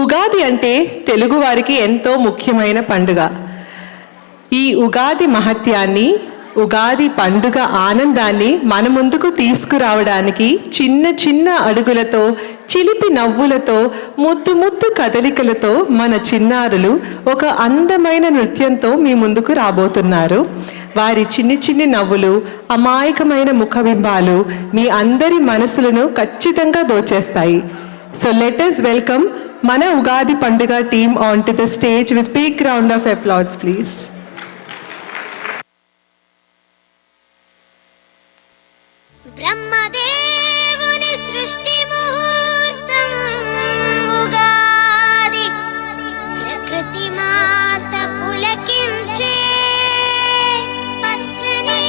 ఉగాది అంటే తెలుగు వారికి ఎంతో ముఖ్యమైన పండుగ. ఈ ఉగాది మహత్యాన్ని, ఉగాది పండుగ ఆనందాన్ని మన ముందుకు తీసుకురావడానికి చిన్న చిన్న అడుగులతో, చిలిపి నవ్వులతో, ముద్దు ముద్దు కదలికలతో మన చిన్నారులు ఒక అందమైన నృత్యంతో మీ ముందుకు రాబోతున్నారు. వారి చిన్ని చిన్ని నవ్వులు, అమాయకమైన ముఖబింబాలు మీ అందరి మనసులను ఖచ్చితంగా దోచేస్తాయి. సో లెట్ us వెల్కమ్ మన ఉగాది పండుగ team on to the stage with big round of applause please. బ్రహ్మదేవుని సృష్టి ముహూర్తం ఉగాది, ప్రకృతి మాత పులకించే పచ్చని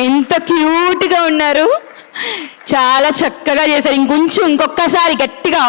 ఎంత క్యూట్గా ఉన్నారు, చాలా చక్కగా చేశారు. ఇంకొక్కసారి గట్టిగా